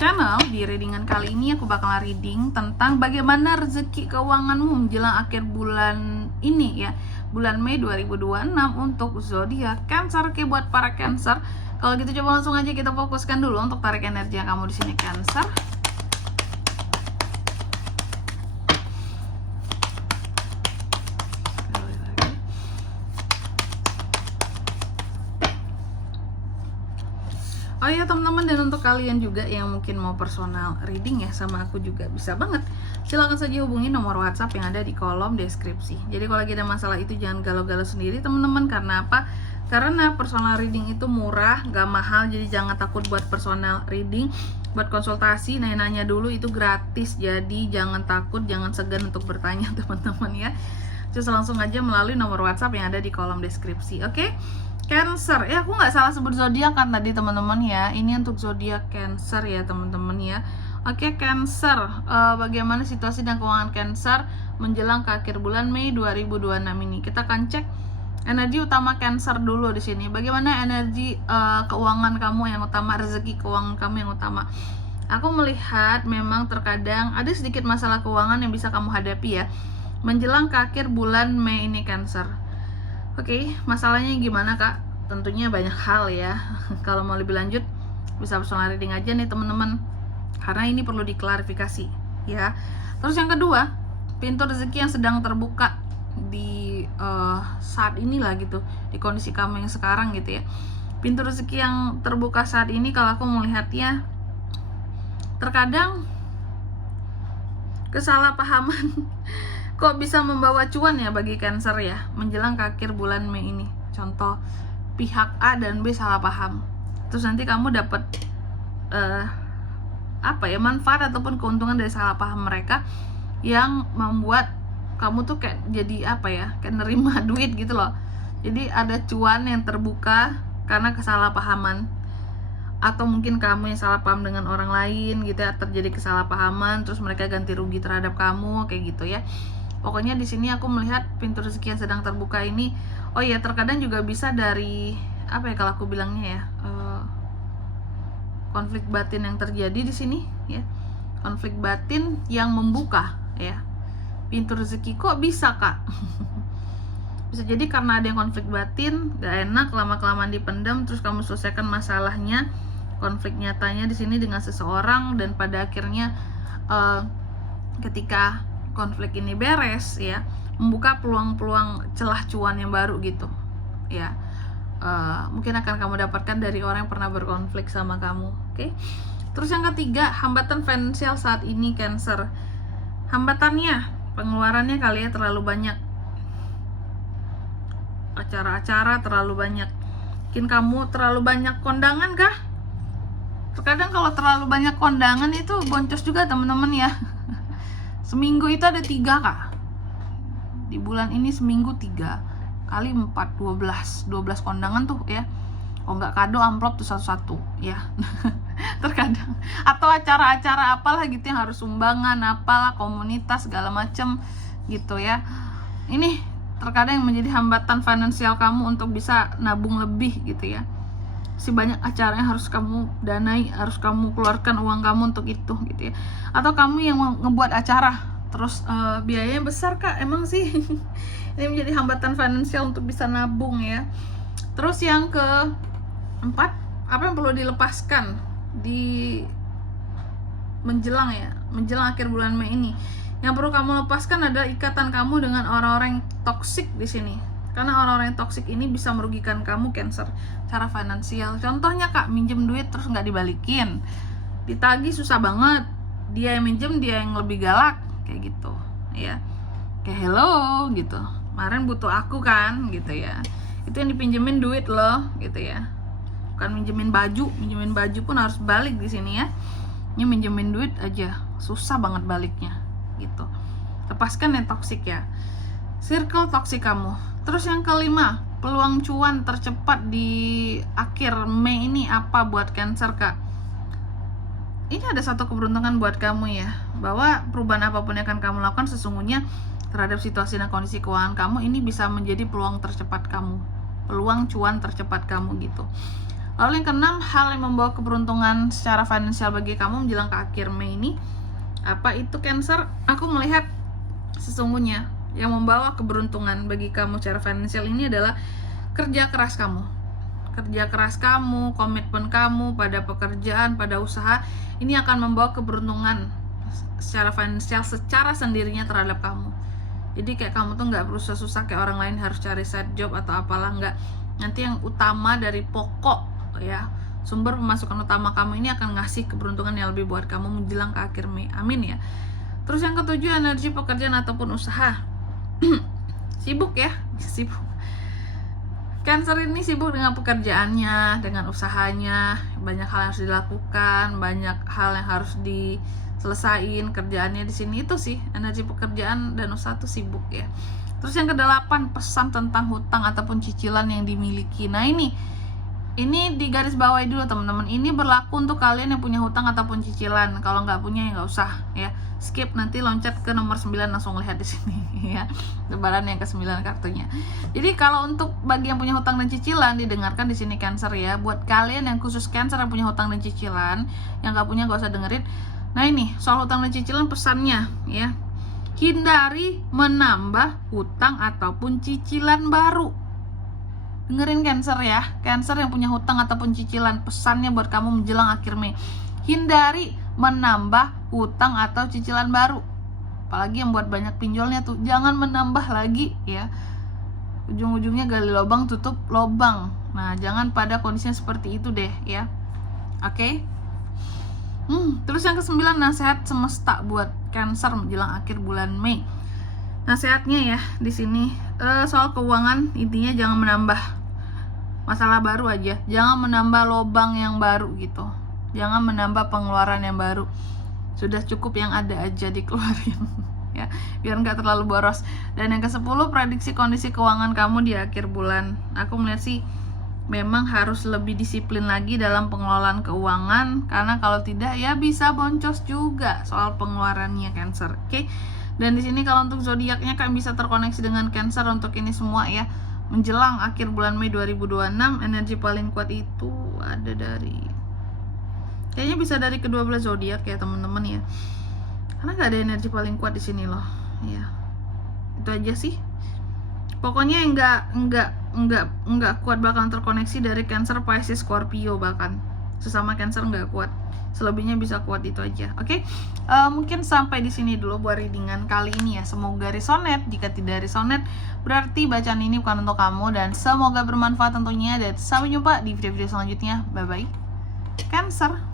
channel. Di readingan kali ini aku bakal reading tentang bagaimana rezeki keuanganmu menjelang akhir bulan ini ya, bulan Mei 2026 untuk zodiak Cancer. Oke, buat para Cancer, kalau gitu coba langsung aja kita fokuskan dulu untuk tarik energi yang kamu di sini Cancer. Oh iya teman-teman, dan untuk kalian juga yang mungkin mau personal reading ya sama aku juga bisa banget. Silahkan saja hubungi nomor WhatsApp yang ada di kolom deskripsi. Jadi kalau lagi ada masalah itu jangan galau-galau sendiri teman-teman. Karena apa? Karena personal reading itu murah, gak mahal. Jadi jangan takut buat personal reading, buat konsultasi, nanya-nanya dulu, itu gratis. Jadi jangan takut, jangan segan untuk bertanya teman-teman ya. Terus langsung aja melalui nomor WhatsApp yang ada di kolom deskripsi. Oke? Cancer, ya aku nggak salah sebut zodiak kan tadi teman-teman ya. Ini untuk zodiak Cancer ya teman-teman ya. Oke, Cancer, bagaimana situasi dan keuangan Cancer menjelang ke akhir bulan Mei 2026 ini? Kita akan cek energi utama Cancer dulu di sini. Bagaimana energi keuangan kamu yang utama, rezeki keuangan kamu yang utama? Aku melihat memang terkadang ada sedikit masalah keuangan yang bisa kamu hadapi ya menjelang ke akhir bulan Mei ini Cancer. Oke, masalahnya gimana kak? Tentunya banyak hal ya. Kalau mau lebih lanjut bisa personal reading aja nih teman-teman, karena ini perlu diklarifikasi ya. Terus yang kedua, pintu rezeki yang sedang terbuka di saat inilah gitu, di kondisi kamu yang sekarang gitu ya. Pintu rezeki yang terbuka saat ini kalau aku melihatnya, terkadang kesalahpahaman kok bisa membawa cuan ya bagi Cancer ya menjelang ke akhir bulan Mei ini. Contoh, pihak A dan B salah paham, terus nanti kamu dapat manfaat ataupun keuntungan dari salah paham mereka yang membuat kamu tuh kayak jadi kayak nerima duit gitu loh. Jadi ada cuan yang terbuka karena kesalahpahaman, atau mungkin kamu yang salah paham dengan orang lain gitu ya, terjadi kesalahpahaman terus mereka ganti rugi terhadap kamu kayak gitu ya. Pokoknya di sini aku melihat pintu rezeki yang sedang terbuka ini. Oh ya, terkadang juga bisa dari kalau aku bilangnya ya, konflik batin yang terjadi di sini ya. Konflik batin yang membuka ya pintu rezeki. Kok bisa kak? Bisa jadi karena ada yang konflik batin, gak enak, lama-kelamaan dipendam, terus kamu selesaikan masalahnya, konflik nyatanya di sini dengan seseorang, dan pada akhirnya ketika konflik ini beres ya, membuka peluang-peluang celah cuan yang baru gitu ya. Mungkin akan kamu dapatkan dari orang yang pernah berkonflik sama kamu. Oke. Terus yang ketiga, hambatan finansial saat ini Cancer. Hambatannya, pengeluarannya kali ya terlalu banyak, acara-acara terlalu banyak. Mungkin kamu terlalu banyak kondangan kah? Terkadang kalau terlalu banyak kondangan itu boncos juga teman-teman ya. Seminggu itu ada 3 kak. Di bulan ini seminggu 3 kali 4, 12 kondangan tuh ya. Oh nggak kado, amplop tuh satu-satu ya. Terkadang. Atau acara-acara apalah gitu yang harus sumbangan, apalah komunitas segala macem gitu ya. Ini terkadang yang menjadi hambatan finansial kamu untuk bisa nabung lebih gitu ya. Si banyak acara yang harus kamu danai, harus kamu keluarkan uang kamu untuk itu gitu ya. Atau kamu yang ngebuat acara terus biayanya besar kak, emang sih. Ini menjadi hambatan finansial untuk bisa nabung ya. Terus yang keempat, apa yang perlu dilepaskan di menjelang akhir bulan Mei ini? Yang perlu kamu lepaskan adalah ikatan kamu dengan orang-orang yang toksik di sini. Karena orang-orang yang toksik ini bisa merugikan kamu Cancer secara finansial. Contohnya kak, minjem duit terus nggak dibalikin, ditagih susah banget, dia yang minjem dia yang lebih galak kayak gitu ya. Kayak hello gitu, kemarin butuh aku kan gitu ya, itu yang dipinjemin duit loh gitu ya, bukan minjemin baju pun harus balik di sini ya. Ini minjemin duit aja susah banget baliknya gitu. Lepaskan yang toksik ya, circle toksik kamu. Terus yang kelima, peluang cuan tercepat di akhir Mei ini apa buat Cancer kak? Ini ada satu keberuntungan buat kamu ya, bahwa perubahan apapun yang akan kamu lakukan sesungguhnya terhadap situasi dan kondisi keuangan kamu ini bisa menjadi peluang tercepat kamu, peluang cuan tercepat kamu gitu. Lalu yang keenam, hal yang membawa keberuntungan secara finansial bagi kamu menjelang ke akhir Mei ini. Apa itu Cancer? Aku melihat sesungguhnya yang membawa keberuntungan bagi kamu secara finansial ini adalah kerja keras kamu. Kerja keras kamu, komitmen kamu pada pekerjaan, pada usaha, ini akan membawa keberuntungan secara finansial secara sendirinya terhadap kamu. Jadi kayak kamu tuh nggak perlu susah-susah kayak orang lain harus cari side job atau apalah, nggak. Nanti yang utama dari pokok ya, sumber pemasukan utama kamu ini akan ngasih keberuntungan yang lebih buat kamu menjelang ke akhir Mei. Amin ya. Terus yang ketujuh, energi pekerjaan ataupun usaha. Sibuk ya, sibuk. Cancer ini sibuk dengan pekerjaannya, dengan usahanya, banyak hal yang harus dilakukan, banyak hal yang harus diselesain kerjaannya di sini. Itu sih energi pekerjaan dan usaha tuh sibuk ya. Terus yang kedelapan, pesan tentang hutang ataupun cicilan yang dimiliki. Nah ini di garis bawahi dulu teman-teman. Ini berlaku untuk kalian yang punya hutang ataupun cicilan. Kalau nggak punya ya nggak usah ya. Skip, nanti loncat ke nomor 9 langsung lihat di sini ya. Lebaran yang ke-9 kartunya. Jadi kalau untuk bagi yang punya hutang dan cicilan, didengarkan di sini Cancer ya. Buat kalian yang khusus Cancer yang punya hutang dan cicilan, yang nggak punya nggak usah dengerin. Nah ini soal hutang dan cicilan pesannya ya. Hindari menambah hutang ataupun cicilan baru. Dengerin Cancer ya. Cancer yang punya hutang ataupun cicilan, pesannya buat kamu menjelang akhir Mei. Hindari menambah hutang atau cicilan baru. Apalagi yang buat banyak pinjolnya tuh, jangan menambah lagi ya. Ujung-ujungnya gali lubang tutup lubang. Nah, jangan pada kondisinya seperti itu deh ya. Oke. Terus yang ke-9, nasihat semesta buat Cancer menjelang akhir bulan Mei. Nasihatnya ya di sini soal keuangan, intinya jangan menambah masalah baru aja, jangan menambah lubang yang baru gitu, jangan menambah pengeluaran yang baru. Sudah cukup yang ada aja dikeluarin ya, biar nggak terlalu boros. Dan yang ke-10, prediksi kondisi keuangan kamu di akhir bulan. Aku melihat sih memang harus lebih disiplin lagi dalam pengelolaan keuangan, karena kalau tidak ya bisa boncos juga soal pengeluarannya Cancer. Oke. Dan di sini kalau untuk zodiaknya kan bisa terkoneksi dengan Cancer untuk ini semua ya. Menjelang akhir bulan Mei 2026, energi paling kuat itu ada dari, kayaknya bisa dari ke-12 zodiak ya teman-teman ya. Karena nggak ada energi paling kuat di sini loh ya. Itu aja sih. Pokoknya yang nggak kuat bakalan terkoneksi dari Cancer, Pisces, Scorpio, bahkan sesama Cancer nggak kuat. Selebihnya bisa kuat, itu aja. Oke. Mungkin sampai di sini dulu buat readingan kali ini ya. Semoga resonate. Jika tidak resonate, berarti bacaan ini bukan untuk kamu, dan semoga bermanfaat tentunya. Dan sampai jumpa di video-video selanjutnya. Bye bye Cancer.